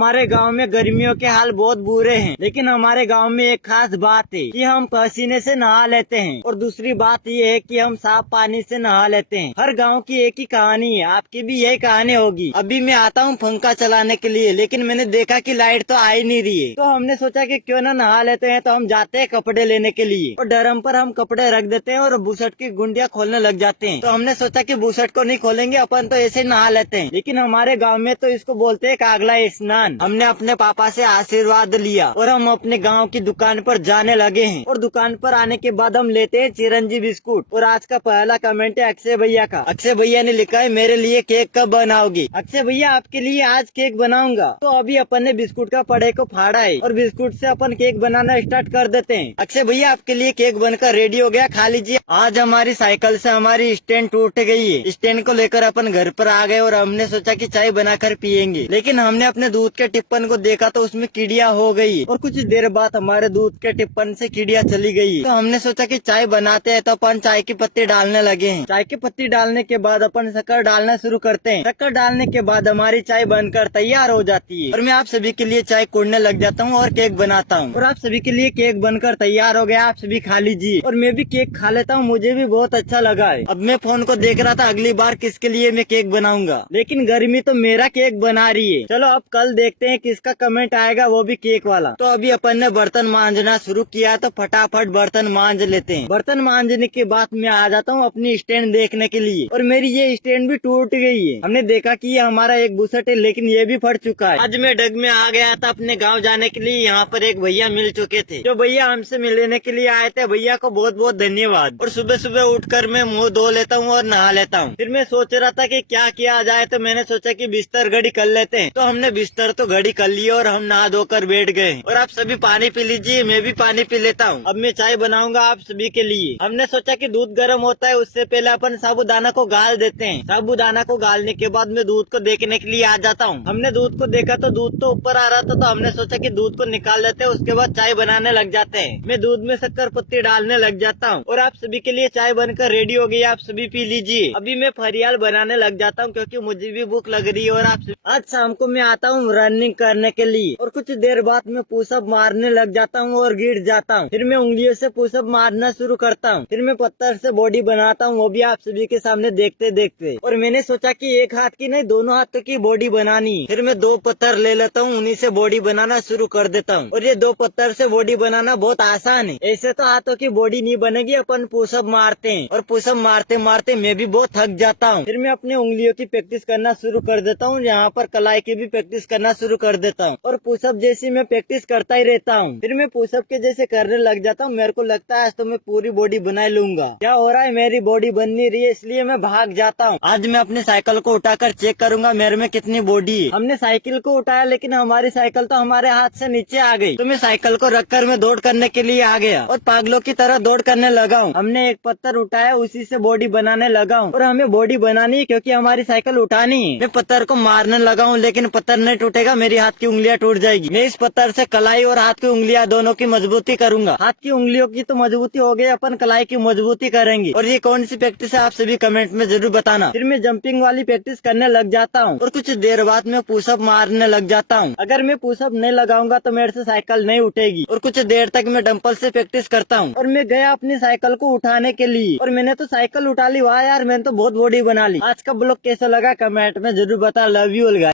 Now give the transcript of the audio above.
हमारे गांव में गर्मियों के हाल बहुत बुरे हैं, लेकिन हमारे गांव में एक खास बात है कि हम पसीने से नहा लेते हैं और दूसरी बात ये है कि हम साफ पानी से नहा लेते हैं। हर गांव की एक ही कहानी है, आपकी भी यही कहानी होगी। अभी मैं आता हूँ पंखा चलाने के लिए, लेकिन मैंने देखा कि लाइट तो आ ही नहीं रही है, तो हमने सोचा कि क्यों ना नहा लेते हैं। तो हम जाते हैं कपड़े लेने के लिए और ड्रम पर हम कपड़े रख देते हैं और बुशर्ट की गुंडियां खोलने लग जाते हैं। तो हमने सोचा कि बुशर्ट को नहीं खोलेंगे, अपन तो ऐसे ही नहा लेते हैं। लेकिन हमारे गाँव में तो इसको बोलते हैं कागला स्नान। हमने अपने पापा से आशीर्वाद लिया और हम अपने गांव की दुकान पर जाने लगे हैं। और दुकान पर आने के बाद हम लेते हैं चिरंजी बिस्कुट। और आज का पहला कमेंट है अक्षय भैया का। अक्षय भैया ने लिखा है, मेरे लिए केक कब बनाओगी? अक्षय भैया, आपके लिए आज केक बनाऊंगा। तो अभी अपन ने बिस्कुट का पड़े को फाड़ा है और बिस्कुट से अपन केक बनाना स्टार्ट कर देते हैं। अक्षय भैया, आपके लिए केक बनकर रेडी हो गया, खा लीजिए। आज हमारी साइकिल से हमारी स्टैंड टूट गई है। स्टैंड को लेकर अपन घर पर आ गए और हमने सोचा कि चाय बनाकर पियेंगे, लेकिन हमने अपने दूध के टिप्पन को देखा तो उसमें कीड़िया हो गई और कुछ देर बाद हमारे दूध के टिप्पन से कीड़िया चली गई। तो हमने सोचा कि चाय बनाते हैं, तो अपन चाय की पत्ती डालने लगे हैं। चाय की पत्ती डालने के बाद अपन शक्कर डालना शुरू करते हैं। शक्कर डालने के बाद हमारी चाय बनकर तैयार हो जाती है और मैं आप सभी के लिए चाय कुड़ने लग जाता हूँ और केक बनाता हूँ। और आप सभी के लिए केक बनकर तैयार हो गया, आप सभी खा लीजिए और मैं भी केक खा लेता हूँ, मुझे भी बहुत अच्छा लगा है। अब मैं फोन को देख रहा था अगली बार किसके लिए मैं केक बनाऊंगा, लेकिन गर्मी तो मेरा केक बना रही है। चलो अब कल देखते हैं किसका कमेंट आएगा, वो भी केक वाला। तो अभी अपन ने बर्तन मांजना शुरू किया, तो फटाफट बर्तन मांज लेते हैं। बर्तन मांजने के बाद मैं आ जाता हूँ अपनी स्टैंड देखने के लिए और मेरी ये स्टैंड भी टूट गई है। हमने देखा कि ये हमारा एक बुशर्ट है, लेकिन ये भी फट चुका है। आज मैं डग में आ गया था अपने गाँव जाने के लिए। यहाँ पर एक भैया मिल चुके थे, जो भैया हमसे मिलने के लिए आए थे। भैया को बहुत बहुत धन्यवाद। और सुबह सुबह उठकर मैं मुंह धो लेता हूँ और नहा लेता हूँ। फिर मैं सोच रहा था कि क्या किया जाए, तो मैंने सोचा कि बिस्तर घड़ी कर लेते हैं। तो हमने बिस्तर तो घड़ी कर लिया और हम नहा धोकर बैठ गए। और आप सभी पानी पी लीजिए, मैं भी पानी पी लेता हूँ। अब मैं चाय बनाऊंगा आप सभी के लिए। हमने सोचा कि दूध गर्म होता है, उससे पहले अपन साबूदाना को गाल देते हैं। साबूदाना को गालने के बाद मैं दूध को देखने के लिए आ जाता हूँ। हमने दूध को देखा तो दूध तो ऊपर आ रहा था, तो हमने सोचा कि दूध को निकाल लेते हैं, उसके बाद चाय बनाने लग जाते हैं। मैं दूध में शक्कर पत्ती डालने लग जाता हूँ और आप सभी के लिए चाय बनकर रेडी हो गई, आप सभी पी लीजिए। अभी मैं फरियाल बनाने लग जाता हूँ क्योंकि मुझे भी भूख लग रही है। और आप आज शाम को मैं आता हूँ रनिंग करने के लिए और कुछ देर बाद मैं पुशअप मारने लग जाता हूँ और गिर जाता हूँ। फिर मैं उंगलियों से पुशअप मारना शुरू करता हूँ। फिर मैं पत्थर से बॉडी बनाता हूँ, वो भी आप सभी के सामने देखते देखते। और मैंने सोचा कि एक हाथ की नहीं, दोनों हाथों की बॉडी बनानी है। फिर मैं 2 पत्थर ले लेता हूँ, उन्हीं से बॉडी बनाना शुरू कर देता हूँ। और ये 2 पत्थर से बॉडी बनाना बहुत आसान है। ऐसे तो हाथों की बॉडी नहीं बनेगी, अपन पुशअप मारते हैं और पुशअप मारते मारते मैं भी बहुत थक जाता हूँ। फिर मैं अपने उंगलियों की प्रैक्टिस करना शुरू कर देता हूँ, यहाँ पर कलाई की भी प्रैक्टिस करना शुरू कर देता हूँ और पुशअप जैसी मैं प्रैक्टिस करता ही रहता हूँ। फिर मैं पुशअप के जैसे करने लग जाता हूँ। मेरे को लगता है आज तो मैं पूरी बॉडी बना लूंगा। क्या हो रहा है, मेरी बॉडी बन नहीं रही है, इसलिए मैं भाग जाता हूँ। आज मैं अपनी साइकिल को उठाकर चेक करूंगा मेरे में कितनी बॉडी है। हमने साइकिल को उठाया, लेकिन हमारी साइकिल तो हमारे हाथ से नीचे आ गई। तो मैं साइकिल को रखकर मैं दौड़ करने के लिए आ गया और पागलों की तरह दौड़ करने लगा हूँ। हमने एक पत्थर उठाया, उसी से बॉडी बनाने लगा हूँ और हमें बॉडी बनानी है क्योंकि हमारी साइकिल उठानी है। मैं पत्थर को मारने लगा हूँ, लेकिन पत्थर नहीं टूटेगा, मेरी हाथ की उंगलियां टूट जाएगी। मैं इस पत्थर से कलाई और हाथ की उंगलियां दोनों की मजबूती करूंगा। हाथ की उंगलियों की तो मजबूती हो गई, अपन कलाई की मजबूती करेंगे। और ये कौन सी प्रैक्टिस है आप सभी कमेंट में जरूर बताना। फिर मैं जंपिंग वाली प्रैक्टिस करने लग जाता हूँ और कुछ देर बाद मैं पुशअप मारने लग जाता हूँ। अगर मैं पुशअप नहीं लगाऊंगा तो मेरे से साइकिल नहीं उठेगी। और कुछ देर तक मैं डंपल से प्रैक्टिस करता हूँ और मैं गया अपनी साइकिल को उठाने के लिए और मैंने तो साइकिल उठा ली। वाह यार, मैंने तो बहुत बॉडी बना ली। आज का ब्लॉग कैसा लगा कमेंट में जरूर बता। Love you all guys.